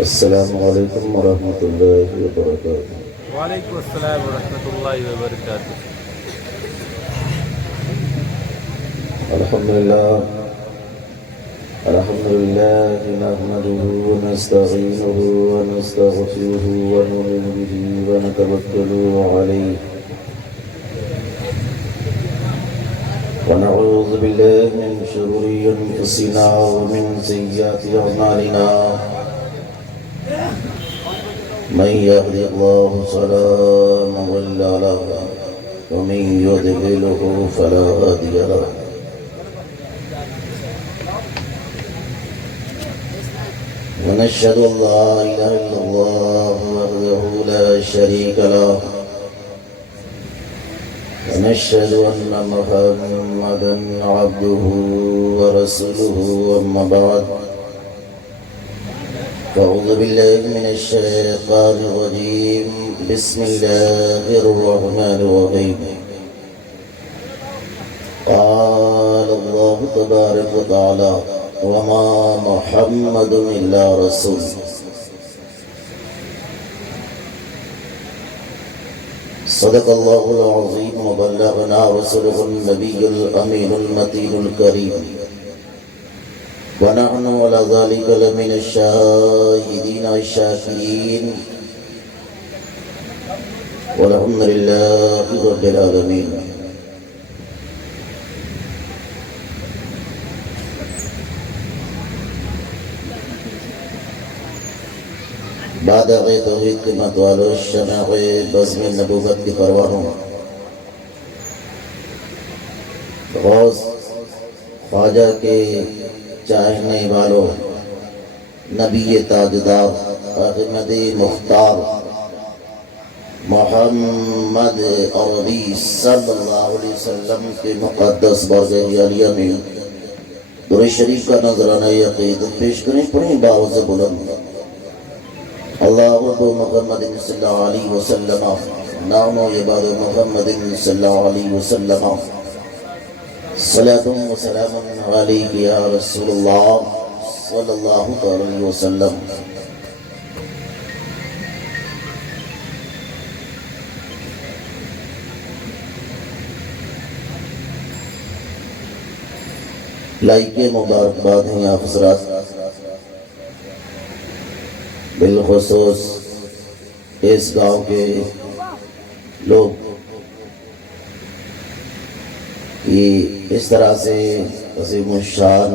السلام علیکم ورحمۃ اللہ وبرکاتہ۔ وعلیکم السلام ورحمۃ اللہ وبرکاتہ۔ الحمد لله نحمده ونستعينه ونستغفره ونؤمن به ونتوكل عليه ونعوذ بالله من شرور أنفسنا ومن سيئات أعمالنا من يهد الله فلا مضل له ومن يضلله فلا هادي له ونشهد أن لا إله إلا الله وحده لا شريك له ونشهد أن محمدا عبده ورسوله أما بعد فأعوذ بالله من الشيطان الرجيم بسم الله الرحمن الرحيم قال الله تبارك وتعالى وما محمد إلا رسول صدق الله العظيم وبلغنا رسوله النبي الأمين المتين الكريم ونحن على ذلك لمن الشاهدين الشاكرين والحمد لله رب العالمين۔ بادغ توحید قیمت والو شمع بزم نبوت کی پروانوں، غوث خواجہ کے چاہنے والوں، نبی تاجدار احمد مختار محمد عربی صلی اللہ علیہ وسلم کے مقدس برگہ عالیہ میں درود شریف کا نذرانہ عقیدت پیش کریں۔ پڑھیں باوز بلند اللہم محمد صلی اللہ علیہ وسلم نام و عباد محمد صلی اللہ علیہ وسلم صلاۃ و سلام علیک یا رسول اللہ صلی اللہ علیہ وسلم۔ لائک مبارکباد ہیں آپ حضرات، بالخصوص اس گاؤں کے لوگ یہ اس طرح سے عظیم الشان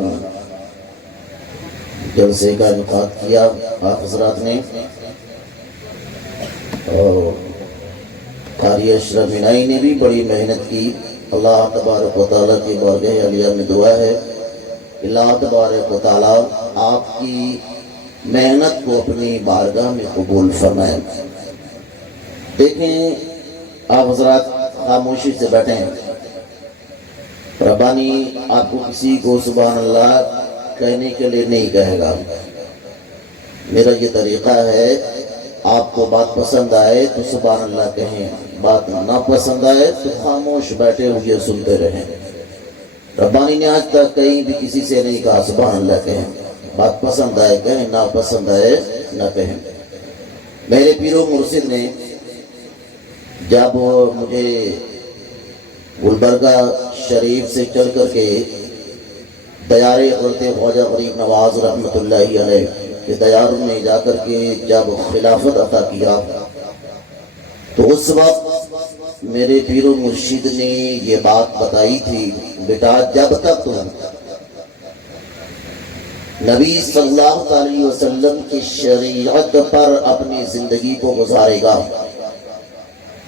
جلسے کا انعقاد کیا آپ حضرات نے، اور قاری اشرف منائی نے بھی بڑی محنت کی۔ اللہ تبارک و تعالیٰ کی بارگاہ عالیہ میں دعا ہے اللہ تبارک و تعالیٰ آپ کی محنت کو اپنی بارگاہ میں قبول فرمائے۔ دیکھیں آپ حضرات خاموشی سے بیٹھیں، ربانی آپ کو کسی کو سبحان اللہ کہنے کے لیے نہیں کہے گا۔ میرا یہ طریقہ ہے، آپ کو بات پسند آئے تو سبحان اللہ کہیں، بات نہ پسند آئے تو خاموش بیٹھے ہوئے سنتے رہیں۔ ربانی نے آج تک کہیں بھی کسی سے نہیں کہا سبحان اللہ کہیں، بات پسند آئے کہیں، نہ پسند آئے نہ کہیں۔ میرے پیر و مرشد نے جب مجھے گلبرگہ شریف سے چل کر کے دیار حضرت خواجہ غریب نواز رحمۃ اللہ علیہ کے دیار میں جا کر کے جب خلافت عطا کیا تو اس وقت میرے پیر و مرشد نے یہ بات بتائی تھی، بیٹا جب تک تم نبی صلی اللہ علیہ وسلم کی شریعت پر اپنی زندگی کو گزارے گا،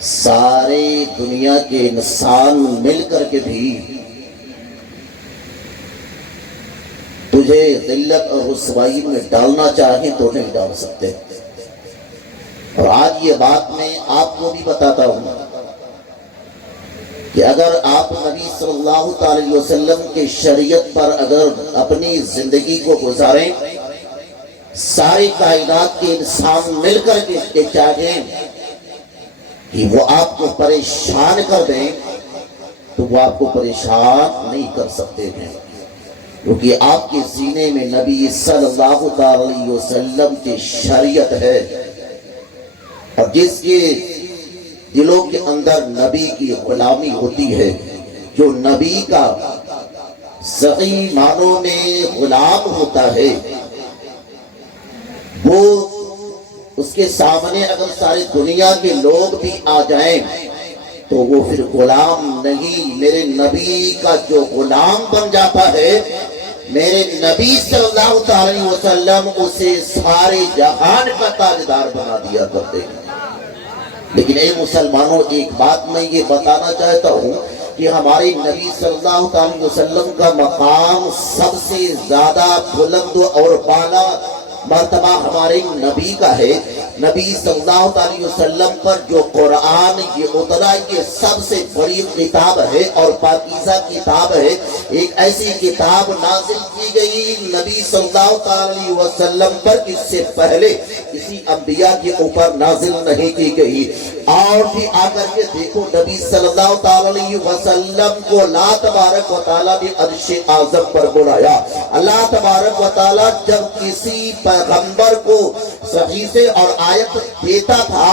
سارے دنیا کے انسان مل کر کے بھی تجھے ذلت اور رسوائی میں ڈالنا چاہیں تو نہیں ڈال سکتے۔ اور آج یہ بات میں آپ کو بھی بتاتا ہوں کہ اگر آپ نبی صلی اللہ علیہ وسلم کے شریعت پر اگر اپنی زندگی کو گزاریں، ساری کائنات کے انسان مل کر کے چاہیں کہ وہ آپ کو پریشان کر دیں تو وہ آپ کو پریشان نہیں کر سکتے ہیں۔ کیونکہ آپ کے سینے میں نبی صلی اللہ علیہ وسلم کی شریعت ہے، اور جس کے دلوں کے اندر نبی کی غلامی ہوتی ہے، جو نبی کا صحیح معنوں میں غلام ہوتا ہے، وہ اس کے سامنے اگر ساری دنیا کے لوگ بھی آ جائیں تو وہ پھر غلام نہیں، میرے نبی کا جو غلام بن جاتا ہے، میرے نبی صلی اللہ علیہ وسلم اسے سارے جہان کا تاجدار بنا دیا کرتے ہیں۔ لیکن اے مسلمانوں، ایک بات میں یہ بتانا چاہتا ہوں کہ ہمارے نبی صلی اللہ علیہ وسلم کا مقام سب سے زیادہ بلند اور بالا مرتبہ ہمارے نبی کا ہے۔ نبی صلی اللہ علیہ وسلم پر جو قرآن یہ اترا، یہ سب سے بڑی کتاب ہے اور پاکیزہ کتاب ہے۔ ایک ایسی کتاب نازل کی گئی نبی صلی اللہ علیہ وسلم پر، اس سے پہلے کسی انبیاء کے اوپر نازل نہیں کی گئی۔ اور بھی آ کر کے دیکھو، نبی صلی اللہ علیہ وسلم کو اللہ تبارک و تعالیٰ نے عرش اعظم پر بلایا۔ اللہ تبارک و تعالیٰ جب کسی پیغمبر کو صحیفے اور آیت دیتا تھا،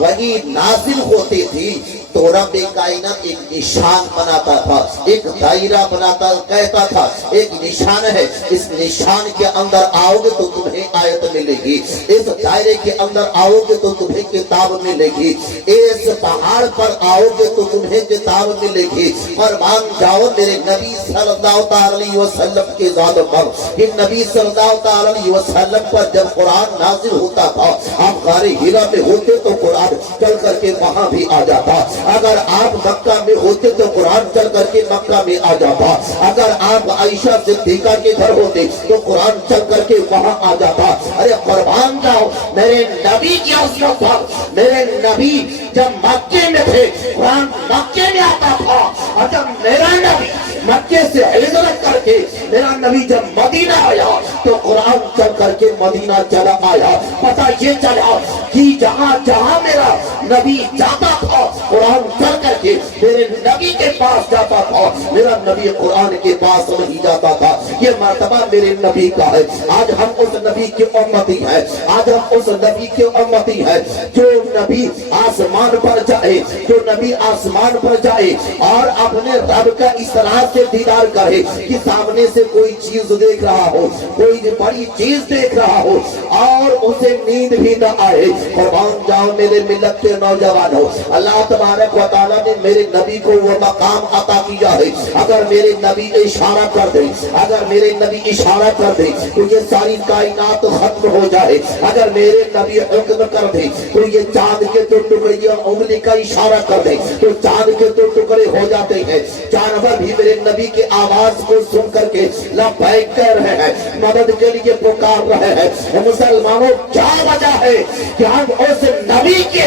وہی نازل ہوتی تھی، تو رب کائنات ایک نشان بناتا تھا، ایک دائرہ بناتا، کہتا تھا ایک نشان ہے، اس نشان کے اندر آؤ گے تو تمہیں آیت ملے گی، اس دائرے کے اندر آؤ گے تو تمہیں کتاب ملے گی، اس پہاڑ پر آؤ گے تو تمہیں کتاب ملے گی۔ فرمان جاؤ میرے نبی صلی اللہ علیہ وسلم کے ذات پر، کہ نبی صلی اللہ علیہ وسلم پر جب قرآن نازل ہوتا تھا، آپ غار ہرا میں ہوتے تو قرآن چل کر کے وہاں بھی آ جاتا، اگر آپ مکہ میں ہوتے تو قرآن چل کر کے مکہ میں آ جاتا، اگر آپ عائشہ صدیقہ کے گھر ہوتے تو قرآن چل کر کے وہاں آ جاتا۔ ارے قربان جاؤ میرے نبی کی عظمت پر، میرے نبی جب مکے میں تھے قرآن مکے میں آتا تھا، اور جب میرا نبی مکے سے ہجرت کر کے میرا نبی جب مدینہ آیا تو قرآن چل کر کے مدینہ چلا آیا۔ پتہ یہ چلا کہ جہاں جہاں میرا نبی جاتا تھا قرآن چل کر کے میرے نبی کے پاس جاتا تھا، میرا نبی قرآن کے پاس نہیں جاتا تھا۔ یہ مرتبہ میرے نبی کا ہے۔ آج ہم اس نبی کی امتی ہیں، آج ہم اس نبی کی امتی ہیں جو نبی آسمان پر جائے، جو نبی آسمان پر جائے اور اپنے رب کا اس طرح سے دیدار کرے کہ سامنے سے کوئی چیز دیکھ رہا ہو، کوئی بڑی چیز دیکھ رہا ہو اور اسے نیند بھی نہ آئے۔ قربان جاؤ میرے ملت کے نوجوانوں، اللہ تبارک و تعالیٰ نے میرے نبی کو وہ مقام عطا کیا ہے، اگر میرے نبی اشارہ کر دے، اگر میرے نبی اشارہ کر دے تو یہ ساری کائنات ختم ہو جائے، اگر میرے نبی حکم کر دے تو یہ چاند کے دو ٹکڑے، یہ انگلی کا اشارہ کر دے تو چاند کے دو ٹکڑے ہو جاتے ہیں۔ جانور بھی میرے نبی کی آواز کو سن کر کے لبیک کہہ رہے ہیں، مدد کے لیے پکار رہے ہیں۔ مسلمانوں کیا وجہ ہے کہ ہم اس نبی کے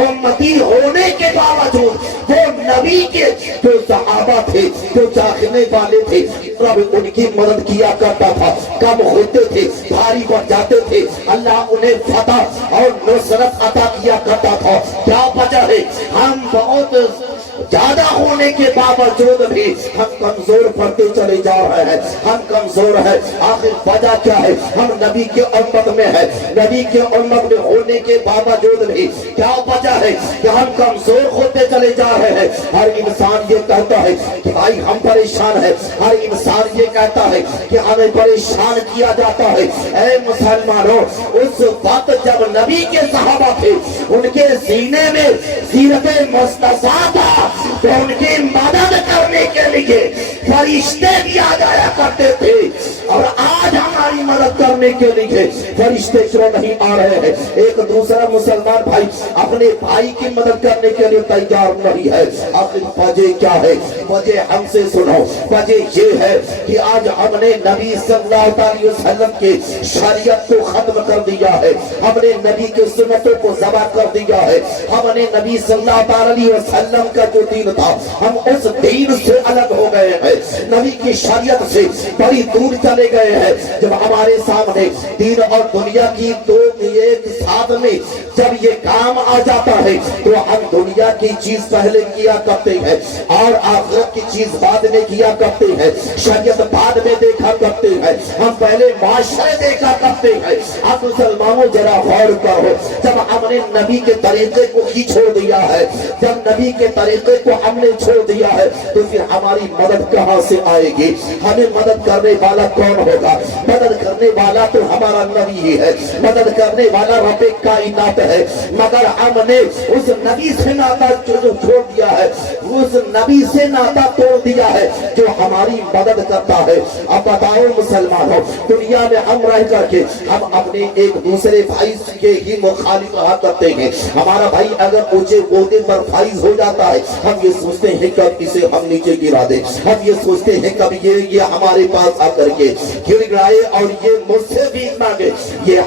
امتی ہونے کے باوجود، وہ نبی کے جو صحابہ تھے، جو چاہنے والے تھے، رب ان کی مدد کیا کرتا تھا، کم ہوتے تھے، بھاری بڑھ جاتے تھے، اللہ انہیں فتح اور نصرت عطا کیا کرتا تھا۔ کیا وجہ ہے؟ ہم بہت زیادہ ہونے کے باوجود بھی ہم کمزور پڑتے چلے جا رہے ہیں، ہم کمزور ہیں۔ آخر وجہ کیا ہے؟ ہم نبی کے امت میں ہیں، نبی کے امت میں ہونے کے باوجود بھی کیا وجہ ہے کہ ہم کمزور ہوتے چلے جا رہے ہیں؟ ہر انسان یہ کہتا ہے کہ بھائی ہم پریشان ہیں، ہر انسان یہ کہتا ہے کہ ہمیں پریشان کیا جاتا ہے۔ اے مسلمانوں، اس وقت جب نبی کے صحابہ تھے، ان کے سینے میں سیرت مصطفیٰ تھا، تو ان کی مدد کرنے کے لیے فرشتے بھی آ جایا کرتے تھے، اور آج ہماری مدد کرنے کے لیے فرشتے کیوں نہیں آ رہے ہیں؟ ایک دوسرا مسلمان بھائی اپنے بھائی کی مدد کرنے کے لیے تیار نہیں ہے۔ آخر وجہ کیا ہے؟ وجہ ہم سے سنو۔ وجہ یہ ہے کہ آج ہم نے نبی صلی اللہ علیہ وسلم کے شریعت کو ختم کر دیا ہے، ہم نے نبی کے سنتوں کو ذبح کر دیا ہے، ہم نے نبی صلی اللہ علیہ وسلم کا جو دین تھا ہم اس دین سے الگ ہو گئے ہیں، نبی کی شریعت سے بڑی دور چلے گئے ہیں۔ جب ہم ہمارے سامنے دین اور دنیا کی دو ایک ساتھ میں جب یہ کام آ جاتا ہے تو ہم دنیا کی چیز پہلے کیا کرتے ہیں اور آخرت کی چیز بعد میں کیا کرتے ہیں، شریعت بعد میں دیکھا کرتے ہیں، ہم پہلے معاشرے دیکھا کرتے ہیں۔ اب مسلمانوں ذرا غور کرو، جب ہم نے نبی کے طریقے کو ہی چھوڑ دیا ہے، جب نبی کے طریقے کو ہم نے چھوڑ دیا ہے تو پھر ہماری مدد کہاں سے آئے گی؟ ہمیں مدد کرنے والا کون ہوگا؟ مدد کرنے والا تو ہمارا نبی ہی ہے، مدد کرنے والا رب کائنات ہے، مگر ہم نے اس نبی سے ناطا جو چھوڑ دیا ہے، اس نبی سے ناطا توڑ دیا ہے جو ہماری مدد کرتا ہے۔ اب بتاؤ مسلمانوں، دنیا میں ہم رہ کر کے ہم اپنے ایک دوسرے بھائی کے ہی مخالف رہا کرتے ہیں۔ ہمارا بھائی اگر اونچے عہدے پر فائز ہو جاتا ہے ہم یہ سوچتے ہیں کب اسے ہم نیچے گرا دیں، ہم یہ سوچتے ہیں کب یہ ہمارے پاس آ کر کے گر گرائے اور یہ مجھ سے بھی مانگے۔ یہ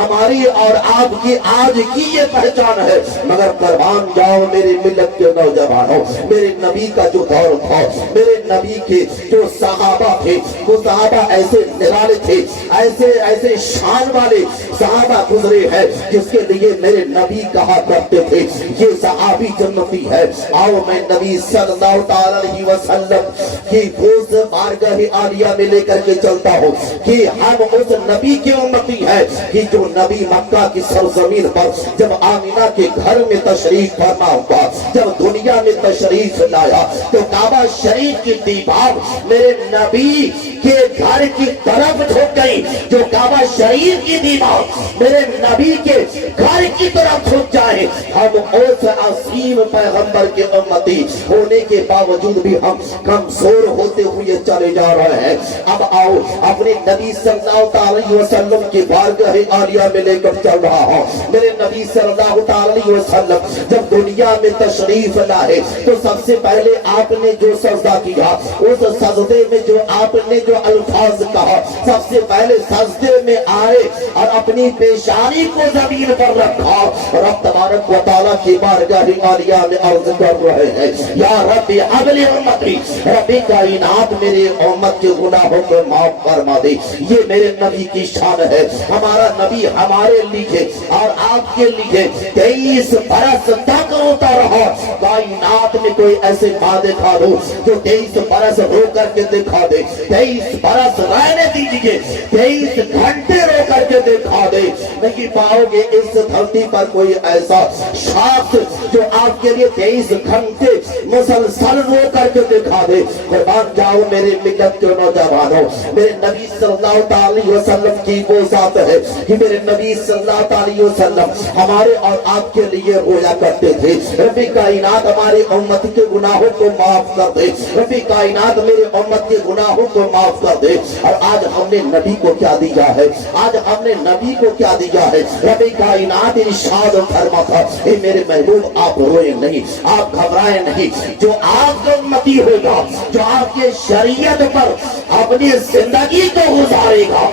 ہماری اور آپ کی آج کی یہ پہچان ہے، مگر قربان جاؤ میرے ملت کے نوجوانوں، میرے نبی کا جو دور تھا، میرے نبی کے جو صحابہ تھے، وہ صحابہ ایسے نرالے تھے، ایسے شان والے صحابہ گزرے ہیں جس کے لیے میرے نبی کہا کرتے تھے یہ صحابی جنتی ہے۔ آؤ میں نبی صلی اللہ علیہ وسلم کی روز بارگاہ عالیہ میں لے کر کے چلتا ہوں کہ ہم اس نبی کے امتی ہیں کہ جو نبی مکہ کی سرزمین پر جب آمینہ کے گھر میں تشریف فرما ہوا، جب دنیا میں تشریف لایا تو کعبہ شریف کی دیوار میرے نبی کے گھر کی طرف جھک گئی۔ جو کعبہ شریف کی دیوار میرے نبی کے گھر کی طرف جھک جائے، ہم اس عظیم پیغمبر کے امتی ہونے کے باوجود بھی ہم کمزور ہوتے ہوئے چلے جا رہے ہیں۔ اب آؤ اپنے نبی صلی اللہ علیہ وسلم کی بارگاہ عالیہ میں لے کر چل رہا ہوں۔ میرے نبی صلی اللہ علیہ وسلم جب دنیا میں تشریف لائے تو سب سے پہلے آپ نے جو سجدہ کیا، اس سجدے میں جو آپ نے جو الفاظ کہا، سب سے پہلے سجدے میں آئے اور اپنی پیشانی کو زمین پر رکھا، رب تبارک و تعالیٰ کی بارگاہ عالیہ میں عرض کر رہے ہیں یا رب اگلی امتی، رب کائنات میرے امت کے گناہوں کو معاف فرما دے۔ یہ میرے نبی کی شان ہے۔ ہمارا نبی ہمارے لیے اور آپ کے لیے 23 برس تک روتا رہا۔ کائنات میں کوئی ایسے ماں دکھا دو جو 23 برس رو کر کے دکھا دے، 23 برس رہنے دیجئے، 23 گھنٹے رو کر کے دکھا دے۔ نہیں پاؤ گے اس دھرتی پر کوئی ایسا شخص جو آپ کے لیے 23 گھنٹے مسلسل رو کر کے دکھا دے۔ قربان جاؤ میرے ملت کے نوجوانوں، میرے نبی صلی اللہ علیہ وسلم کی وہ ذات ہے کہ میرے نبی صلی اللہ علیہ وسلم ہمارے اور آپ کے لیے رویا کرتے تھے رب کائنات ہمارے امت کے گناہوں کو معاف کر دے، رب کائنات میرے امت کے گناہوں کو معاف کر دے۔ اور آج ہم نے نبی کو کیا دیا ہے؟ آج ہم نے نبی کو کیا دیا ہے؟ رب کائنات ارشاد فرماتا اے میرے محبوب آپ روئے نہیں، آپ گھبرائے نہیں، جو آپ کا امتی ہوگا، جو آپ کے شریعت پر اپنی زندگی کو گزارے گا،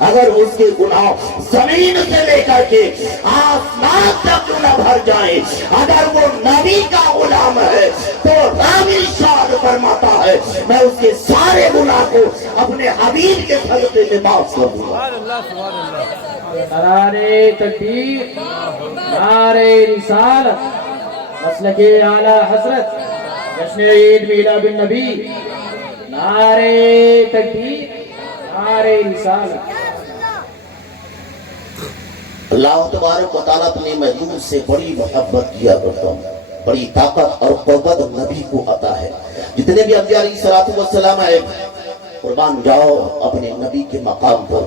اگر اس کے گناہ زمین سے لے کر کے آسمان تک نہ بھر جائے، اگر وہ نبی کا غلام ہے تو رب ارشاد فرماتا ہے میں اس کے سارے گناہ کو اپنے حبیب کے صدقے میں معاف کر دوں گا۔ سبحان اللہ سبحان اللہ۔ نعرہ تکبیر، نعرہ رسالت، مسلک اعلی حضرت، جشن عید میلاد النبی، نعرہ تکبیر، نعرہ رسالت۔ اللہ تبارک و تعالیٰ اپنے محبوب سے بڑی محبت کیا کرتا ہوں، بڑی طاقت اور قوت نبی کو عطا ہے۔ جتنے بھی انبیاء علیہ السلام آئے، قربان جاؤ اپنے نبی کے مقام پر،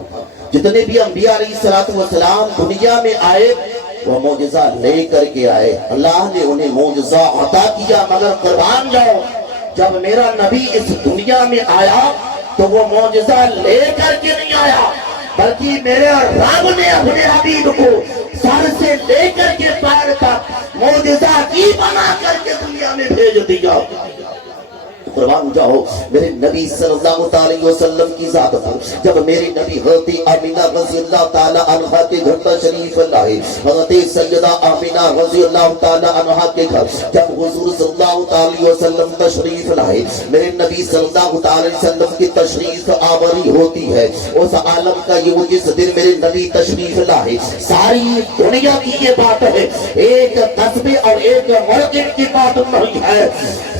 جتنے بھی انبیاء علیہ السلام دنیا میں آئے وہ معجزہ لے کر کے آئے، اللہ نے انہیں معجزہ عطا کیا، مگر قربان جاؤ جب میرا نبی اس دنیا میں آیا تو وہ معجزہ لے کر کے نہیں آیا، بلکہ میرے رب نے اپنے حبیب کو سر سے لے کر کے پیر تک معجزہ کی بنا کر کے دنیا میں بھیج دیا۔ قربان جاؤ میرے نبی صلی اللہ علیہ وسلم کی ذات پر جب میرے نبی حضرت آمینہ رضی اللہ تعالی عنہا کے گھر تشریف لائے، حضرت سیدہ آمینہ رضی اللہ تعالی عنہا کے گھر جب حضور صلی اللہ علیہ وسلم تشریف لائے، میرے نبی صلی اللہ علیہ وسلم کی تشریف آوری ہوتی ہے اس عالم کا یہ وہ جس دن میرے نبی تشریف لائے، ساری دنیا کی یہ بات ہے، ایک قصبے اور ایک مرکز کی بات نہیں ہے،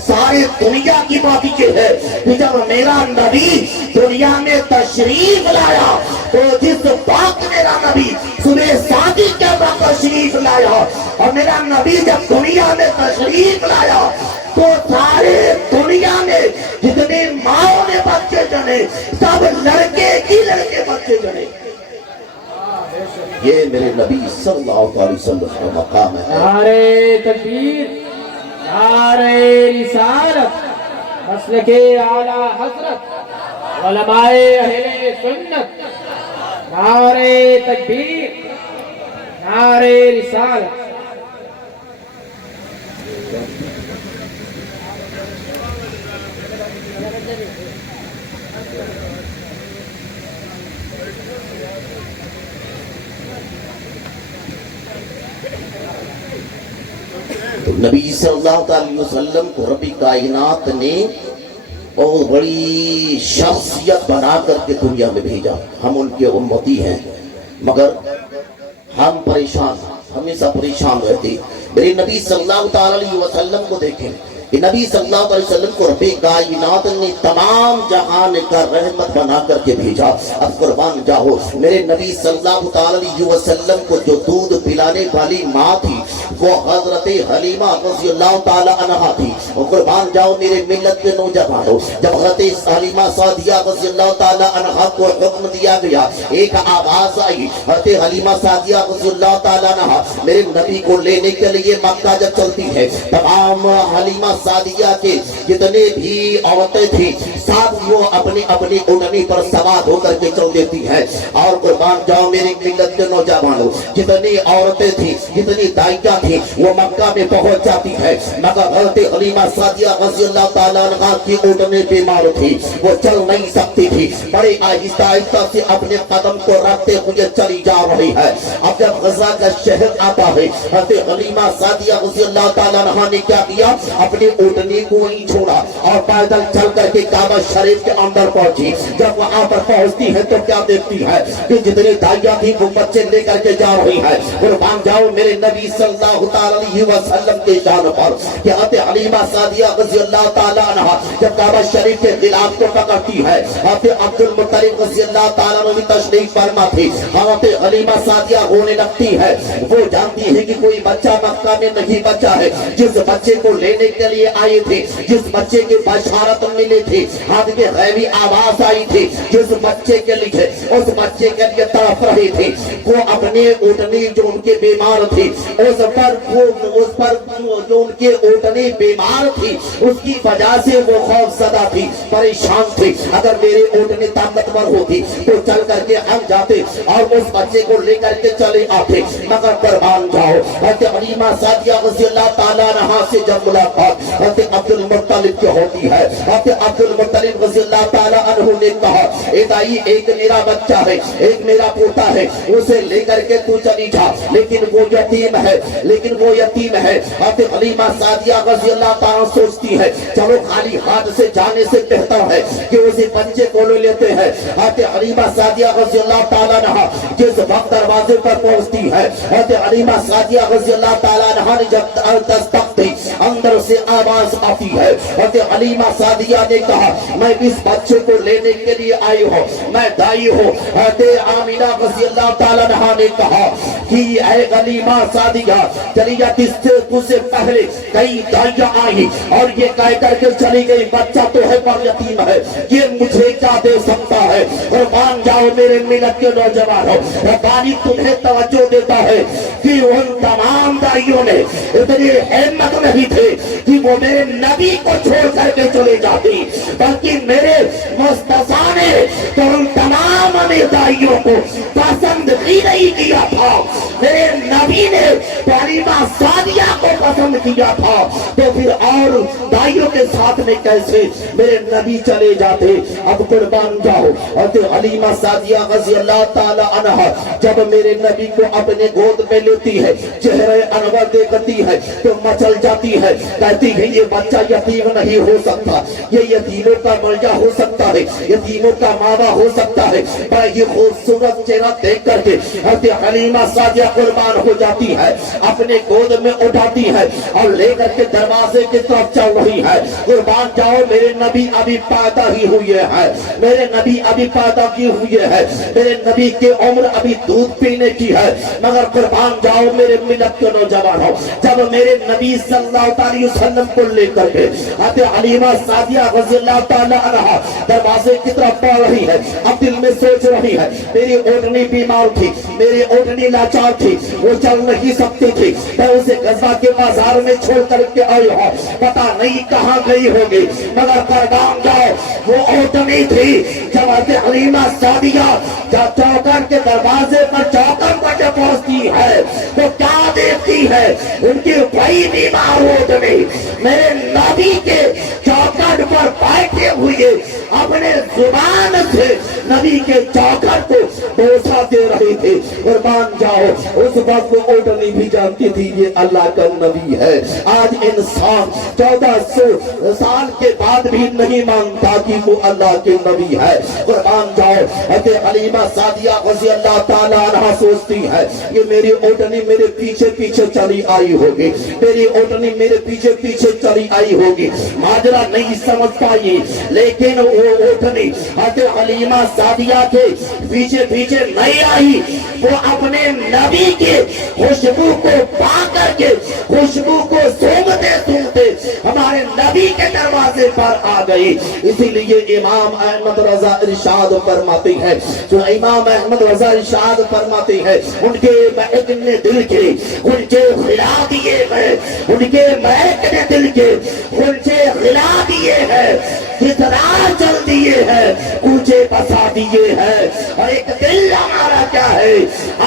ساری دنیا کی بات یہ ہے کہ جب میرا نبی دنیا میں تشریف لایا تو جس وقت میرا نبی صبح شادی کے وقت تشریف لایا اور میرا نبی جب دنیا میں تشریف لایا تو سارے دنیا میں جتنے ماں نے بچے جنے سب لڑکے کی لڑکے بچے جنے۔ یہ میرے نبی صلی اللہ علیہ وسلم کا مقام ہے۔ نعرہ تکبیر، نعرہ رسالت، مسلک اعلی حضرت، علماء اہل سنت، نعرہ تکبیر، نعرہ رسالت۔ تو نبی صلی اللہ علیہ وسلم کو رب کائنات نے اور بڑی شخصیت بنا کر کے دنیا میں بھیجا، ہم ان کے امتی ہیں مگر ہم پریشان، ہمیشہ پریشان رہتے۔ میرے نبی صلی اللہ علیہ وسلم کو دیکھیں کہ نبی صلی اللہ علیہ وسلم کو رب کائنات نے تمام جہان کا رحمت بنا کر کے بھیجا۔ اب قربان جاؤ میرے نبی صلی اللہ علیہ وسلم کو جو دودھ پلانے والی ماں تھی وہ حضرت حلیمہ رضی اللہ تعالی عنہا تھی۔ اور قربان جاؤ میرے ملت کے نوجوانوں، جب حضرت حلیمہ سعدیہ رضی اللہ تعالی عنہا کو حکم دیا گیا، ایک آواز آئی، حضرت حلیمہ سعدیہ رضی اللہ تعالی عنہا میرے نبی کو لینے کے لیے مکہ جب چلتی ہے، تمام حلیمہ سعدیہ کے جتنے بھی عورتیں تھیں سب وہ اپنی اپنی اونٹنی پر سوار ہو کر کے چل دیتی ہیں۔ اور قربان جاؤ میری ملت کے نوجوانوں، جتنی عورتیں تھیں، جتنی دائیاں تھیں، وہ مکہ میں پہنچ جاتی ہے، مگر حضرت حلیمہ سعدیہ رضی اللہ تعالیٰ عنہ کی اونٹنی بیمار تھی، وہ چل نہیں سکتی تھی، بڑے آہستہ آہستہ سے اپنے قدم کو رکھتے ہوئے چلی جا رہی ہے۔ اب جب غزہ کا شہر آتا ہے، حضرت حلیمہ سعدیہ رضی اللہ تعالیٰ عنہ نے کیا کیا، اپنی اونٹنی کو ہی چھوڑا اور پیدل چل کر کے کعبہ شریف کے اندر پہنچی۔ جب وہاں پر پہنچتی ہے تو کیا دیکھتی ہے کہ جتنے دائیاں تھی وہ بچے لے کر کے جا رہی ہے۔ قربان جاؤ میرے نبی صلی اللہ علیہ وسلم کے شان پر کہ حضرت حلیمہ سعدیہ رضی اللہ تعالیٰ عنہ جب کعبہ شریف کے غلاف کو پکڑتی ہے، حضرت عبد المطلب رضی اللہ تعالیٰ عنہ بھی تشریف فرما تھی، حضرت حلیمہ سعدیہ رونے لگتی ہے، وہ جانتی ہے کہ کوئی بچہ مکہ میں نہیں بچا ہے، جس بچے کو لینے کے لیے آئے تھے، جس بچے کی بشارت ملی تھی، ہاتھ میں غیبی آواز آئی تھی، جس بچے کے لیے اس بچے کے لیے تڑپ رہی تھی، وہ اپنے اونٹنی جو ان کے بیمار تھی اس پر جو ان کے اونٹنی بیمار تھی اس کی وجہ سے وہ خوف زدہ تھی، پریشان تھی، اگر میرے اونٹنی طاقتور ہوتی تو چل کر کے ہم جاتے اور اس بچے کو لے کر کے چلے آتے، مگر قربان جاؤ حضرت حلیمہ سعدیہ رضی اللہ تعالیٰ عنہ سے جب ملاقات حضرت عبد المطلب کی ہوتی ہے، حضرت عبد المطلب رضی اللہ تعالیٰ عنہ نے کہا اے دائی ایک میرا بچہ ہے، ایک میرا پوتا ہے، اسے لے کر کے تو چلی جا، لیکن وہ یتیم ہے، حضرت حلیمہ سعدیہ رضی اللہ تعالیٰ سوچتی ہے چلو خالی ہاتھ سے جانے سے بہتر ہے کہ اسی بچے کو لے لیتے ہیں۔ حضرت حلیمہ سعدیہ رضی اللہ تعالیٰ عنہ جس وقت دروازے پر پہنچتی ہے، حضرت حلیمہ سعدیہ رضی اللہ تعالیٰ عنہ نے جب دستک دی اندر سے آواز آتی ہے، حضرت حلیمہ سعدیہ نے کہا میں اس بچے کو لینے کے لیے آئی ہوں، میں دائی ہوں۔ حضرت آمینہ رضی اللہ تعالیٰ عنہ نے کہا کہ اے حلیمہ سعدیہ چلیے تجھ سے پہلے کئی دائیاں آئی اور یہ کہہ کر کے چلی گئی بچہ تو ہے پر یتیم ہے، یہ مجھے کیا دے سکتا ہے۔ قربان جاؤ میرے ملت کے نوجوانوں، ربانی تمہیں توجہ دیتا ہے کہ ان تمام دائیوں نے اتنی ہمت نہیں تھے کہ وہ میرے نبی کو کو چھوڑ کر کے چلے جاتی، بلکہ میرے مصطفیٰ نے تو ان تمام دائیوں کو پسند ہی نہیں کیا تھا، میرے نبی نے حلیمہ سعدیہ کو پسند کیا تھا، تو پھر اور دائیوں کے ساتھ میں کیسے میرے نبی چلے جاتے؟ اب قربان جاؤ، اور حلیمہ سعدیہ رضی اللہ تعالی عنہ جب میرے نبی کو اپنے گود میں لیتی ہے، چہرے انور دیکھتی ہے تو مچل جاتی ہے، کہتی ہے یہ بچہ یتیم نہیں ہو سکتا، یہ یتیموں کا ملجا ہو سکتا ہے، یتیموں کا ماوا ہو سکتا ہے۔ بڑا یہ خوبصورت چہرہ دیکھ کر کے حضرت حلیمہ سعدیہ قربان ہو جاتی ہے، اپنے گود میں اٹھاتی ہے اور لے کر کے دروازے کی طرف چل رہی ہے۔ قربان جاؤ، میرے نبی ابھی پیدا ہی ہوئے ہیں، میرے نبی ابھی پیدا کی ہوئے ہیں، میرے نبی کی عمر ابھی دودھ پینے کی ہے، مگر قربان جاؤ میرے ملت کے نوجوانوں، جب میرے نبی صلی اللہ علیہ وسلم کو لے کر کے حضرت حلیمہ سعدیہ رضی اللہ تعالی عنہا دروازے کی طرف بڑھ رہی ہے، اب دل میں سوچ رہی ہے میری اونٹنی بیمار تھی، میری اونٹنی لاچار تھی، وہ چل نہیں سکتی تھی، میں اسے غزہ کے بازار میں چھوڑ کر کے آئی ہوں، پتہ نہیں کہاں گئی ہوگی، مگر قربان جاؤ وہ اونٹنی تھی جب حضرت حلیمہ سعدیہ چوکر کے دروازے پر چوکر پر جب پہنچتی ہے تو کیا دیکھتی ہے؟ ان کی بھائی بیمار اونٹنی میرے نبی کے چوکر پر بیٹھے ہوئے اپنے زبان سے نبی کے چوکر کو بوسہ دے رہی تھی۔ قربان جاؤ، اس وقت وہ اونٹنی بھی جانتی تھی یہ اللہ کا نبی ہے۔ آج انسان 1400 سال کے بعد بھی نہیں مانتا کہ وہ اللہ کے نبی ہے۔ قربان جاؤ، حضرت حلیمہ سعدیہ رضی اللہ تعالی عنہا سوچتی ہے کہ میری اونٹنی میرے پیچھے پیچھے چلی آئی ہوگی، میری اونٹنی میرے پیچھے پیچھے چلی آئی ہوگی، ماجرا نہیں سمجھ پائی، لیکن وہ اونٹنی حضرت حلیمہ سعدیہ کے پیچھے پیچھے نہیں آئی، وہ اپنے نبی کے خوشبو کو پا کر کے خوشبو کو سونگتے سونگتے ہمارے نبی کے دروازے پر آ گئی۔ اسی لیے امام احمد رضا ارشاد فرماتے ہیں، جو امام احمد رضا ارشاد فرماتے ہیں، ان کے مہکنے دل کے ان کے خلا دیے ہیں، ان کے مہکنے دل کے ان کے خلا دیے ہیں، کتنا چل دیے ہیں، کوچے بسا دیے ہیں، اور ایک دل ہمارا کیا ہے،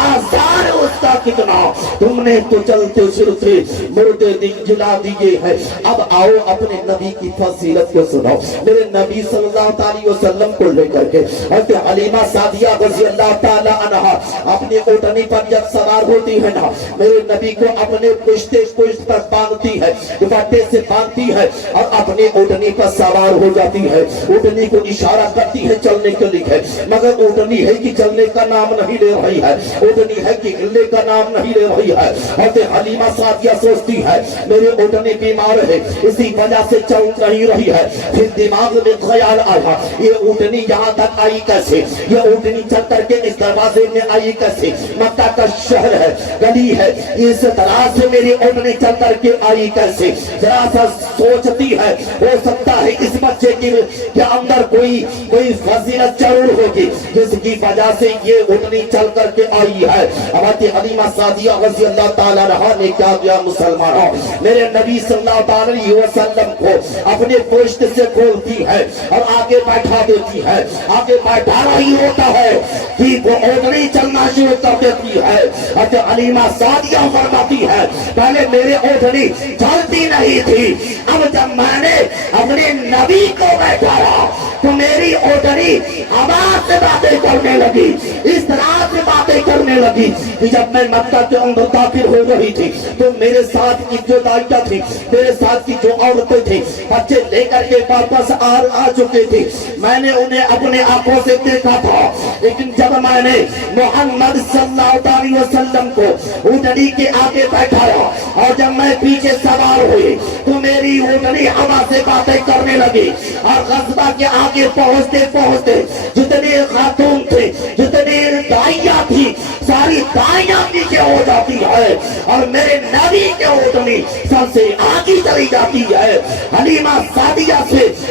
آثار اس کا کتنا، تم نے تو چلتے چلتے مردے دن جلا دیے ہیں۔ اب آؤ اپنے نبی کی فضیلت کو سنو۔ میرے نبی صلی اللہ علیہ وسلم کو لے کر کے حضرت حلیمہ سعدیہ رضی اللہ تعالی عنہا اپنی اونٹنی پر جب سوار ہوتی ہے نا، میرے نبی کو اپنے پشت پر باندھتی ہے، دوپٹے سے باندھتی ہے اور اپنی اونٹنی پر سوار ہو جاتی ہے، اونٹنی کو اشارہ کرتی ہے چلنے کے لیے، مگر اونٹنی ہے کہ چلنے کا نام نہیں لے رہی ہے، اونٹنی ہے کہ ہلنے کا نام نہیں لے رہی ہے۔ حضرت حلیمہ سعدیہ سوچتی ہے میری اونٹنی بیمار ہے، اسی وجہ سے چل نہیں رہی ہے۔ پھر دماغ میں خیال آیا یہ اونٹنی یہاں تک آئی کیسے، یہ اونٹنی چل کر کے اس دروازے میں آئی کیسے، مکہ کا شہر ہے، گلی ہے، اس طرح سے میری اونٹنی چل کر کے آئی کیسے؟ ذرا سا سوچتی ہے ہو سکتا ہے اس بچے کے اندر کوئی فضیلت ضرور ہوگی جس کی وجہ سے یہ اونٹنی چل کر کے آئی ہے۔ حضرت حلیمہ سعدیہ رضی اللہ تعالی عنہا نے کیا کیا مسلمانوں، میرے نبی صلی اللہ علیہ وسلم کو اپنے پشت سے کھولتی ہے اور آگے بیٹھا دیتی ہے، آگے بیٹھا رہی ہوتا ہے کہ وہ اونٹنی چلنا شروع کر دیتی ہے۔ حضرت حلیمہ سعدیہ فرماتی ہے پہلے میرے اونٹنی چلتی نہیں تھی، اب جب میں نے اپنے نبی کو بیٹھایا تو میری اونٹنی آواز سے باتیں کرنے لگی، اس طرح سے باتیں کرنے لگی کہ جب میں مکہ کے اندر داخل ہو رہی تھی تو میرے ساتھ کی جو دائیاں تھی، میرے ساتھ کی جو عورتیں تھی، بچے لے کر کے واپس آ چکے تھے، میں نے انہیں اپنے آنکھوں سے دیکھا تھا، لیکن جب میں نے محمد صلی اللہ علیہ وسلم کو اونٹنی کے آگے بیٹھایا اور جب میں پیچھے سوار ہوئی تو میری اونٹنی ہوا سے باتیں کرنے لگی، اور غزوہ کے آگے پہنچتے پہنچتے جتنے خاتون تھے، جتنے دائیاں تھی، ساری دائیاں پیچھے ہو جاتی ہے اور میرے نبی کے اونٹنی سب سے آگے چلی جاتی ہے۔ حلیمہ سعدیہ سے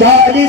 40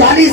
40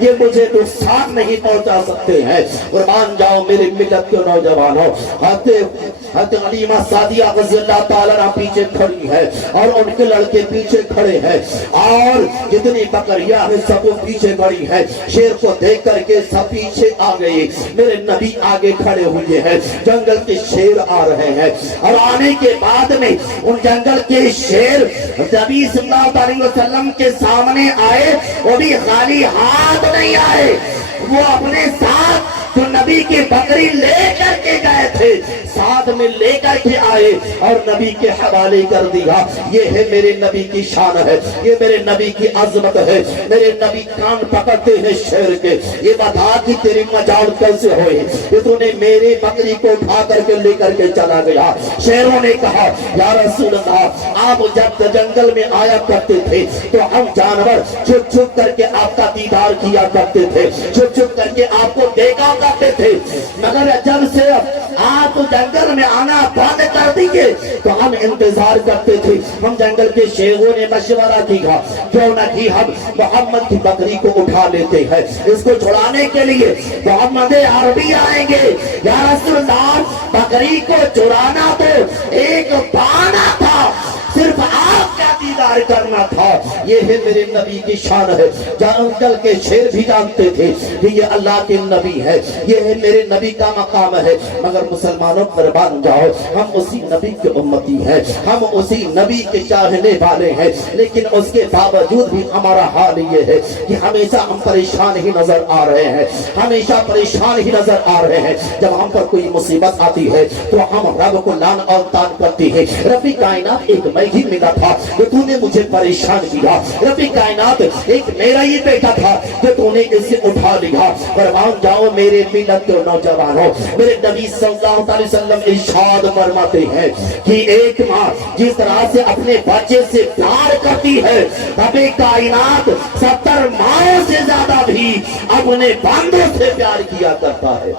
یہ مجھے نقصان نہیں پہنچا سکتے ہیں۔ قربان جاؤ میرے ملت کے نوجوانوں، حضرت علیمہ سعدیہ رضی اللہ تعالیٰ عنہ پیچھے کھڑی ہے اور ان کے لڑکے پیچھے کھڑے ہیں، اور جتنی بکریاں ہیں سب پیچھے کھڑی ہیں۔ شیر کو دیکھ کر کے سب پیچھے آ گئے، میرے نبی آگے کھڑے ہوئے ہیں۔ جنگل کے شیر آ رہے ہیں، اور آنے کے بعد میں ان جنگل کے شیر نبی صلی اللہ علیہ وسلم کے سامنے آئے، وہ بھی خالی ہاتھ نہیں آئے، وہ اپنے ساتھ جو نبی کی بکری لے کر کے گئے تھے ساتھ میں لے کر کے آئے اور نبی کے حوالے کر دیا۔ یہ ہے میرے نبی کی شان ہے، یہ میرے نبی کی عظمت ہے۔ میرے نبی کان پکڑتے ہیں شیر کے، یہ بتا کہ تیری مجال کیسے ہوئی، یہ تو نے میرے بکری کو اٹھا کر کے لے کر کے چلا گیا۔ شیروں نے کہا یا رسول اللہ، آپ جب جنگل میں آیا کرتے تھے تو ہم جانور چھپ چھپ کر کے آپ کا دیدار کیا کرتے تھے، چھپ چھپ کر کے آپ کو دیکھا کرتے تھے، مگر جب سے آپ جنگل میں آنا بند کر دیے تو ہم انتظار کرتے تھے۔ ہم جنگل کے شیروں نے مشورہ کیا کیوں نہ کہ ہم محمد کی بکری کو اٹھا لیتے ہیں، اس کو چھڑانے کے لیے محمد عربی آئیں گے۔ یا رسول اللہ، بکری کو چرانا تو ایک بہانہ تھا، صرف آپ کا دیدار کرنا تھا۔ یہ ہے میرے نبی کی شان ہے۔ جنگل کے شیر بھی جانتے تھے کہ یہ اللہ کے نبی ہے، یہ ہے میرے نبی کا مقام ہے۔ مگر مسلمانوں قربان جاؤ، ہم اسی نبی کے امتی ہیں، ہم اسی نبی کے چاہنے والے ہیں، لیکن اس کے باوجود بھی ہمارا حال یہ ہے کہ ہمیشہ ہم پریشان ہی نظر آ رہے ہیں، ہمیشہ پریشان ہی نظر آ رہے ہیں۔ جب ہم پر کوئی مصیبت آتی ہے تو ہم رب کو لعن اور تان کرتے ہیں، ربی کائنات ایک میں ہی ملا تھا کہ تو نے مجھے پریشان کیا، ربی کائنات ایک میرا ہی بیٹا تھا کہ تو نے اسے اٹھا لیا۔ قربان جاؤ میرے ملت کے نوجوانوں، میرے نبی صلی اللہ علیہ وسلم ارشاد فرماتے ہیں کہ ایک ماں جس طرح سے اپنے بچے سے پیار کرتی ہے، ربی کائنات 70 ماؤں سے زیادہ بھی اپنے بندوں سے پیار کیا کرتا ہے۔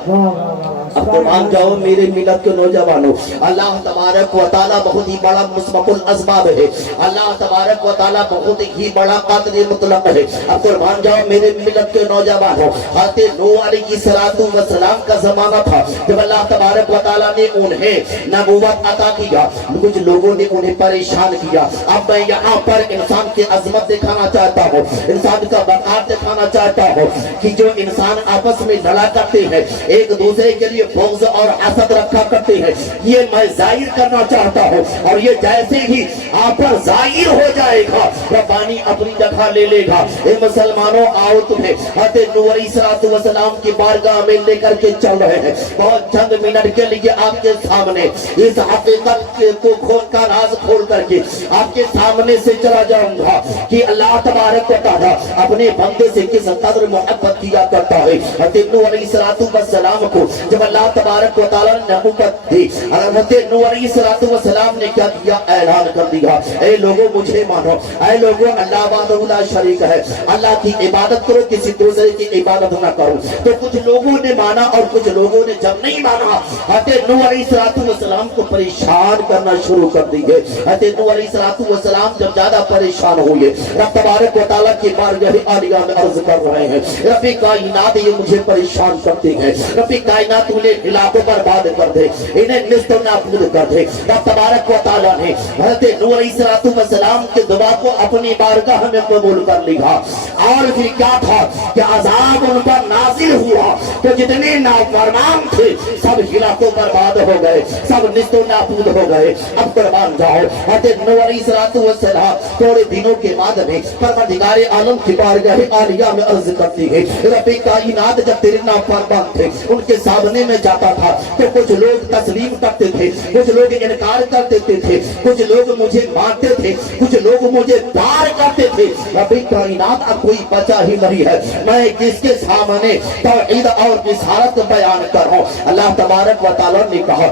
اب قربان جاؤ میرے ملت کے نوجوانوں، اللہ تبارک و تعالیٰ بہت ہی بڑا مسبق الاسباب ہے، اللہ تبارک و تعالیٰ بہت ہی بڑا قادر مطلق ہے۔ اب قربان جاؤ میرے ملت کے نوجوانوں، حضرت نوح علیہ السلام کا زمانہ تھا جب اللہ تبارک و تعالیٰ نے انہیں نبوت عطا کیا، کچھ لوگوں نے انہیں پریشان کیا۔ اب میں یہاں پر انسان کی عظمت دکھانا چاہتا ہوں، انسان کا وقار دکھانا چاہتا ہوں کہ جو انسان آپس میں لڑا کرتے ہیں، ایک دوسرے کے لیے بغض اور حسد رکھا کرتے ہیں، یہ میں ظاہر کرنا چاہتا ہوں، اور یہ جیسے ہی آپ پر ظاہر ہو جائے گا ربانی اپنی جگہ لے لے گا۔ اے مسلمانوں، آؤ تمہیں حضرت نوح علیہ السلام کی بارگاہ میں لے کر کے چل رہے ہیں۔ بہت چند منٹ کے لیے آپ کے سامنے اس حقیقت کو کھول کا راز کھول کر کے آپ کے سامنے سے چلا جاؤں گا کہ اللہ تبارک و تعالیٰ اپنے بندے سے کس قدر محبت کیا کرتا ہے۔ حضرت نوح علیہ السلام کو جب اللہ تبارک و تعالیٰ نے نبوت دی، حضرت نوح علیہ السلام نے کیا کیا؟ اعلان کر دیا، اے لوگوں مجھے مانو، اے لوگوں اللہ وحدہ لا شریک ہے، اللہ کی عبادت کرو، کسی دوسرے کی عبادت نہ کرو۔ تو کچھ لوگوں نے مانا اور کچھ لوگوں نے جب نہیں مانا، حضرت نوح علیہ السلام کو پریشان کرنا شروع کر دیے۔ حضرت نوح علیہ السلام جب زیادہ پریشان ہوئے، رب تبارک و تعالیٰ کی بارگاہ عالیہ میں عرض کر رہے ہیں، رب کائنات یہ مجھے پریشان کرتے ہیں، رب کائنات انہیں ہلاکو برباد کر دے، انہیں نست و نابود کر دے۔ رب تبارک و تعالیٰ نے حضرت نوح علیہ السلام کے دعا کو اپنی بارگاہ میں قبول کر لیا، اور پھر کیا تھا کہ عذاب ان پر نازل ہوا کہ جتنے نافرمان تھے سب ہلاکو برباد ہو گئے، سب نست و نابود ہو گئے۔ اب قربان جاؤ حضرت نوح علیہ السلام تھوڑے دنوں کے بعد میں پروردگار عالم کی بارگاہ عالیہ میں عرض کرتی ہے، رب کائنات جب تیرے نافرمان تھے ان کے سامنے میں جاتا تھا تو کچھ لوگ تسلیم کرتے تھے، کچھ لوگ انکار کر دیتے تھے، کچھ لوگ مجھے مانتے تھے، کچھ لوگ مجھے پیار کرتے تھے۔ رب کائنات اب کوئی بچا ہی نہیں ہے، میں جس کے سامنے توحید اور رسالت بیان کر رہا ہوں۔ اللہ تبارک و تعالیٰ نے کہا،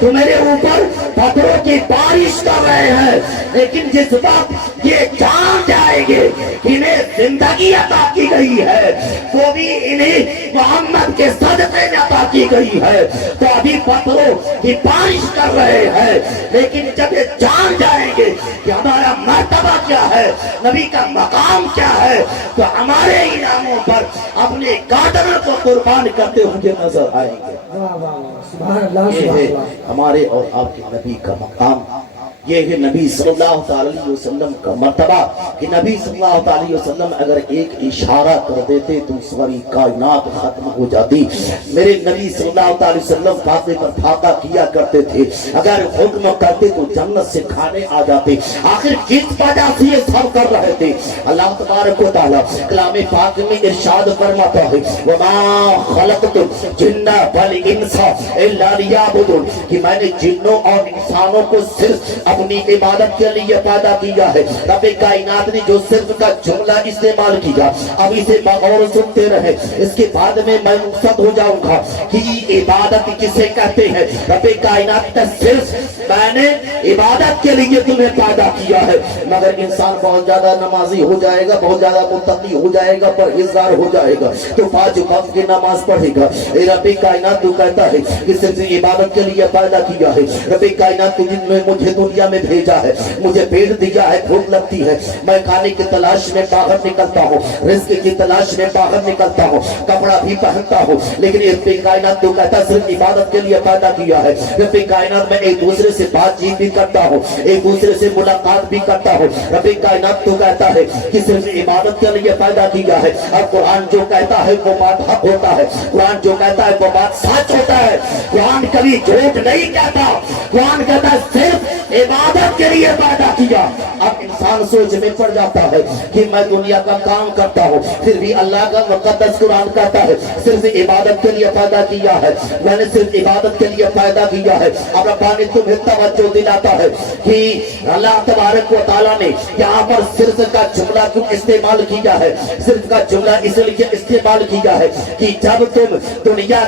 تو میرے اوپر پتھروں کی بارش کر رہے ہیں، لیکن جس وقت یہ جان جائیں گے کہ انہیں زندگی عطا کی گئی ہے، وہ بھی انہیں محمد کے صدقے میں عطا کی گئی ہے، تو ابھی پتھروں کی بارش کر رہے ہیں، لیکن جب یہ جان جائیں گے کہ ہمارا مرتبہ کیا ہے، نبی کا مقام کیا ہے، تو ہمارے انعاموں پر اپنے گردن کو قربان کرتے ہوئے نظر آئیں گے۔ سبحان اللہ یہ سبحان ہے اللہ۔ ہمارے اور آپ کے نبی کا مقام، یہ ہے نبی صلی اللہ علیہ وسلم کا مرتبہ کہ نبی صلی اللہ علیہ وسلم اگر ایک اشارہ کر دیتے تو ساری کائنات ختم ہو جاتی۔ میرے نبی صلی اللہ علیہ وسلم فاقے پر فاقہ کیا کرتے تھے، اگر حکم کرتے تو جنت سے کھانے آ جاتے۔ آخر کس وجہ سے یہ سب کر رہے تھے؟ اللہ تبارک و تعالیٰ کلام پاک میں ارشاد فرماتا ہے وَمَا خَلَقْتُ الْجِنَّ وَالْإِنسَ إِلَّا لِيَعْبُدُونِ کہ میں نے جنوں اور انسانوں کو صرف اپنی عبادت کے لیے پیدا کیا ہے۔ رب کائنات نے جو صرف کا جملہ استعمال کیا، اب اسے بغور سنتے رہے، اس کے بعد میں رخصت ہو جاؤں گا کہ عبادت کسے کہتے ہیں۔ رب کائنات کا صرف میں نے عبادت کے لیے تمہیں پیدا کیا ہے، مگر انسان بہت زیادہ نمازی ہو جائے گا، بہت زیادہ متقی ہو جائے گا، پرہیزگار ہو جائے گا تو 5 وقت کی نماز پڑھے گا۔ رب کائنات تو کہتا ہے کہ صرف عبادت کے لیے پیدا کیا ہے۔ رب کائنات نے مجھے دنیا میں بھیجا ہے، مجھے پیٹ دیا ہے، بھوک لگتی ہے، میں کھانے کی تلاش میں باہر نکلتا ہوں، رزق کی تلاش میں باہر نکلتا ہوں، کپڑا بھی پہنتا ہوں، لیکن رب کائنات تو کہتا ہے صرف عبادت کے لیے پیدا کیا ہے۔ رب کائنات میں ایک دوسرے سے بات چیت بھی کرتا ہوں، ایک دوسرے سے ملاقات بھی کرتا ہوں۔ رب کائنات تو کہتا ہے کہ صرف عبادت کے لیے پیدا کیا ہے، اور قرآن جو کہتا ہے وہ بات حق ہوتا ہے، قرآن جو کہتا ہے وہ بات سچ ہوتا ہے، قرآن کبھی جھوٹ نہیں کہتا، قرآن کہتا ہے صرف عبادت کے لیے پیدا کیا۔ اب انسان سوچ میں پڑ جاتا ہے کہ میں دنیا کا کام کرتا ہوں، پھر بھی اللہ کا مقدس قرآن کہتا ہے صرف عبادت کے لیے پیدا کیا ہے، میں نے صرف عبادت کے لیے پیدا کیا ہے۔ اب رب نے تمہیں توجہ دلاتا ہے کہ اللہ تبارک و تعالیٰ نے یہاں پر صرف کا جملہ کیوں استعمال کیا ہے؟ صرف کا جملہ اس لیے استعمال کیا ہے کہ جب تم دنیا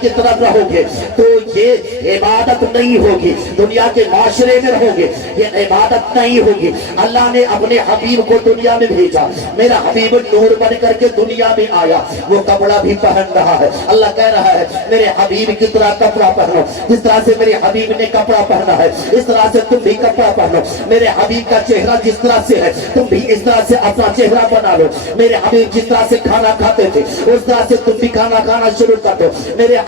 کی طرف رہو گے تو یہ عبادت نہیں ہوگی، دنیا کے معاشرے میں رہو گے یہ عبادت نہیں ہوگی۔ اللہ نے اپنے حبیب کو دنیا میں بھیجا، میرا حبیب نور بن کر کے دنیا میں آیا، وہ کپڑا بھی پہن رہا ہے۔ اللہ کہہ رہا ہے میرے حبیب کی طرح کپڑا پہنو، جس طرح سے میرے حبیب نے کپڑا پہنا ہے اس طرح سے تم بھی کپڑا پہنو۔ میرے حبیب کا چہرہ جس طرح سے ہے تم بھی اس طرح سے اپنا چہرہ بنا لو۔ میرے حبیب جس طرح سے کھانا کھاتے تھے اس طرح سے تم بھی کھانا کھانا شروع کر دو۔ میرا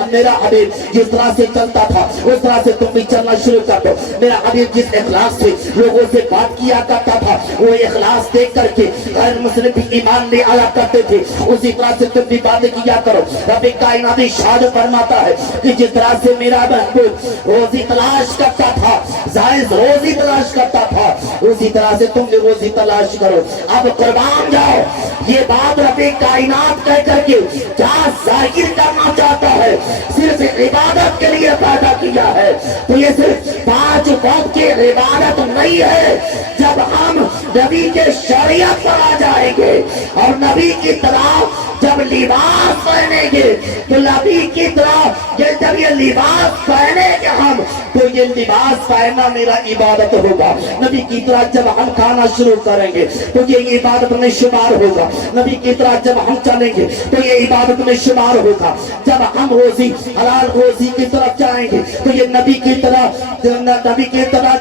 حبیب جس طرح سے چلتا تھا اس طرح سے تم بھی چلنا شروع کر دو۔ میرا حبیب جس اخلاص سے لوگوں سے بات کیا کرتا تھا وہ اخلاص دیکھ کر کے غیر مسلم بھی ایمان لے آیا کرتے تھے، اسی طرح سے تم بھی باتیں کیا کرو۔ رب کائنات ارشاد فرماتا ہے کہ جس طرح سے میرا محبوب روزی تلاش کرتا تھا، زائد روزی تلاش کرتا تھا، اسی طرح سے تم بھی روزی تلاش کرو۔ اب قربان جاؤ، یہ بات رب کائنات کہہ کر کے جہاں ظاہر کرنا چاہتا ہے صرف عبادت کے لیے پیدا کیا ہے، تو یہ صرف 5 وقت کی عبادت نہیں ہے۔ جب ہم نبی کے شریعت پر آ جائیں گے اور نبی کی طرح جب لباس پہنیں گے تو نبی کی طرح جب یہ لباس پہنیں گے ہم تو یہ لباس پہننا میرا عبادت ہوگا۔ نبی کی طرح جب ہم کھانا شروع کریں گے تو یہ عبادت میں شمار ہوگا۔ نبی کی طرح جب ہم چلیں گے تو یہ عبادت میں شمار ہوگا۔ جب ہم روزی حلال روزی کی طرف جائیں گے تو یہ نبی کی طرح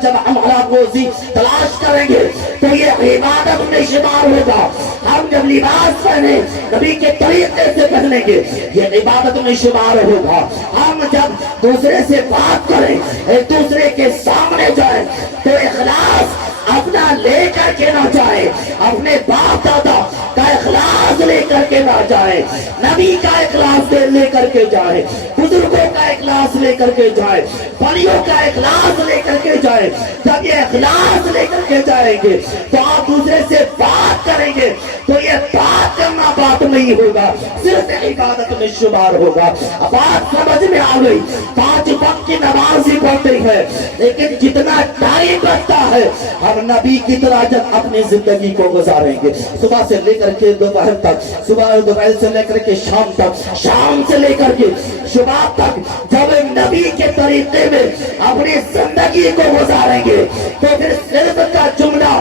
جب ہم حلال روزی تلاش کریں گے تو یہ عبادت میں شمار ہوگا۔ ہم جب لباس پہنے نبی کے طریقے سے پہنیں گے یہ عبادت میں شمار ہوگا۔ ہم جب دوسرے سے بات کریں ایک دوسرے کے سامنے جائیں تو اخلاص اپنا لے کر کے نہ جائیں، اپنے باپ دادا کا اخلاص لے کر کے نہ جائیں، نبی کا اخلاص لے کر کے جائیں، بزرگوں کا اخلاص لے کر کے جائیں، بڑیوں کا اخلاص لے کر کے جائیں۔ جب یہ اخلاص لے کر کے جائیں گے تو آپ دوسرے سے بات کریں گے تو یہ بات کرنا بات نہیں ہوگا، صرف عبادت میں شمار ہوگا۔ اب بات سمجھ میں آ گئی، 5 وقت کی نماز ہی پڑھتے ہیں، لیکن جتنا ٹائم بچتا ہے ہم نبی کی طرح جب اپنی زندگی کو گزاریں گے، صبح سے لے کر کے دوپہر تک، صبح دوپہر سے لے کر کے شام تک، شام سے لے کر کے صبح تک جب نبی کے طریقے میں اپنی زندگی کو گزاریں گے تو پھر صرف کا جملہ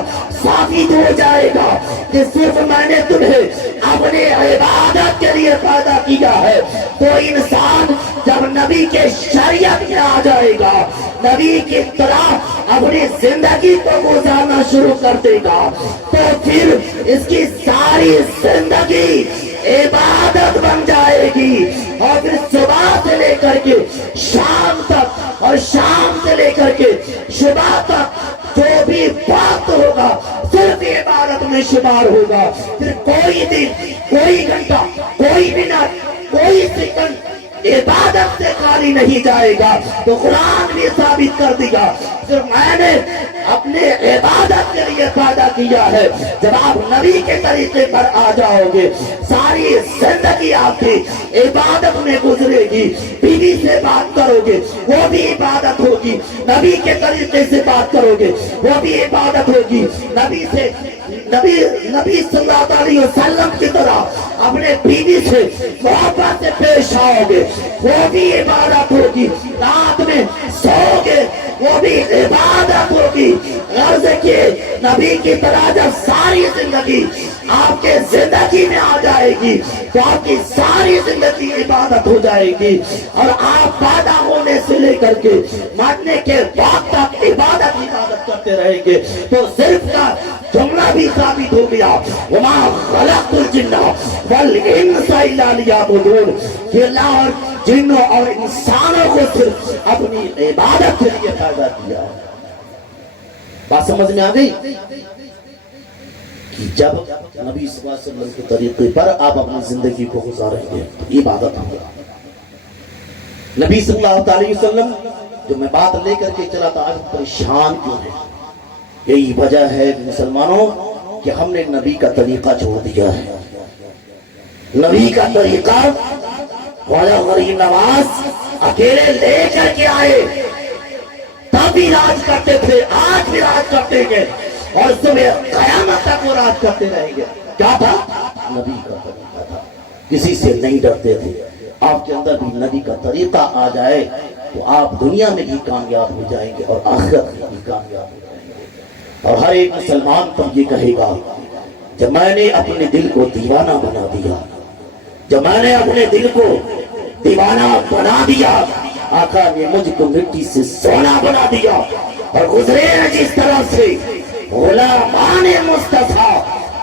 ثابت ہو جائے گا کہ صرف میں نے تمہیں اپنے عبادت کے لیے پیدا کیا ہے۔ تو انسان جب نبی کے شریعت میں آ جائے گا، نبی کی طرح اپنی زندگی کو گزارنا شروع کر دے گا، تو پھر اس کی ساری زندگی عبادت بن جائے گی، اور پھر صبح سے لے کر کے شام تک اور شام سے لے کر کے صبح تک جو بھی وقت ہوگا صرف عبادت میں شمار ہوگا۔ پھر کوئی دن، کوئی گھنٹہ، کوئی منٹ، کوئی سیکنڈ عبادت سے خالی نہیں جائے گا۔ تو قرآن بھی ثابت کر دیا کہ میں نے اپنے عبادت کے لیے پیدا کیا ہے۔ جب آپ نبی کے طریقے پر آ جاؤ گے، ساری زندگی آپ کی عبادت میں گزرے گی۔ بیوی سے بات کرو گے وہ بھی عبادت ہوگی، نبی کے طریقے سے بات کرو گے وہ بھی عبادت ہوگی، نبی صلی اللہ علیہ وسلم کی طرح اپنے بیوی سے محبت سے پیش آؤ گے وہ بھی عبادت ہوگی، رات میں سو گے وہ بھی عبادت ہوگی۔ غرض کہ نبی کی طرح جب ساری زندگی آپ کے زندگی میں آ جائے گی تو آپ کی ساری زندگی عبادت ہو جائے گی، اور آپ پیدا ہونے سے لے کر کے مرنے کے وقت تک عبادت کرتے رہیں گے۔ تو صرف کا جملہ بھی ثابت ہو گیا، وما خلقت الجن والانس الا لیعبدون، کہ اللہ اور جنوں اور انسانوں کو صرف اپنی عبادت کے لیے پیدا کیا ہے۔ بات سمجھ میں آ گئی کہ جب نبی صلی اللہ علیہ وسلم کے طریقے پر آپ اپنی زندگی کو گزاریں گے عبادت ہوگا۔ نبی صلی اللہ علیہ وسلم جو میں بات لے کر کے چلا تھا، آج پریشان کیوں ہے؟ یہی وجہ ہے مسلمانوں کہ ہم نے نبی کا طریقہ چھوڑ دیا ہے۔ نبی کا طریقہ غریب نواز اکیلے لے کر کے آئے تب بھی راج کرتے تھے، آج بھی راج کرتے گے، اور صبح قیامت تک وہ راج کرتے رہیں گے۔ کیا تھا؟ نبی کا طریقہ تھا، کسی سے نہیں ڈرتے تھے۔ آپ کے اندر بھی نبی کا طریقہ آ جائے تو آپ دنیا میں بھی کامیاب ہو جائیں گے اور آخرت میں بھی کامیاب ہو جائیں گے۔ اور ہر ایک مسلمان پر یہ کہے گا، جب میں نے اپنے دل کو دیوانہ بنا دیا، جب میں نے اپنے دل کو دیوانہ بنا دیا، آقا نے مجھ کو مٹی سے سونا بنا دیا، اور گزرے ہیں جس طرح سے غلامان مصطفیٰ،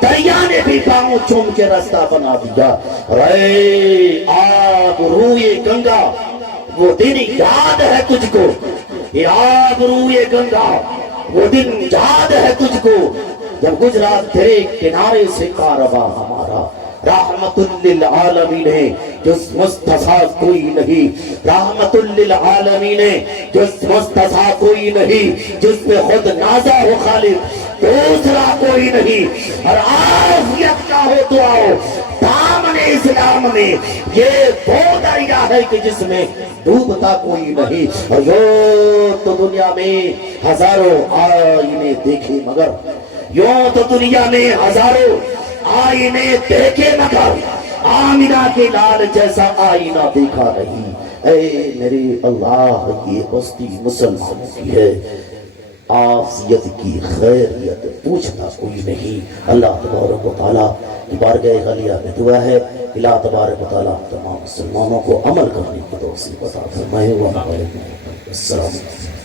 دریا نے بھی پاؤں چوم کے راستہ بنا دیا۔ اے آب روئے گنگا، وہ دن یاد ہے تجھ کو، اے آب روئے گنگا، وہ دن یاد ہے تجھ کو، جب گزرا تیرے کنارے سے کارواں ہمارا۔ رحمت للعالمین ہے جس مصطفیٰ کوئی نہیں، رحمت للعالمین ہے جس مصطفیٰ کوئی نہیں، جس پہ خود نازا ہو خالق دوسرا کوئی نہیں۔ اور عافیت کا ہو تو آؤ دامن اسلام میں، یہ وہ دریا ہے کہ جس میں ڈوبتا کوئی نہیں۔ اور یوں تو دنیا میں ہزاروں آئینے دیکھے مگر، یوں تو دنیا میں ہزاروں آئینے دیکھے مگر، آمنہ کے لال جیسا آئینہ دیکھا نہیں۔ اے میرے اللہ، یہ بستی مسلمان کی ہے، عافیت کی خیریت پوچھتا کوئی نہیں۔ اللہ تبارک و تعالیٰ کی بارگاہ عالیہ میں دعا ہے، اللہ تبارک و تعالیٰ تمام مسلمانوں کو عمل کرنے کی توفیق عطا فرمائے۔ السلام علیکم۔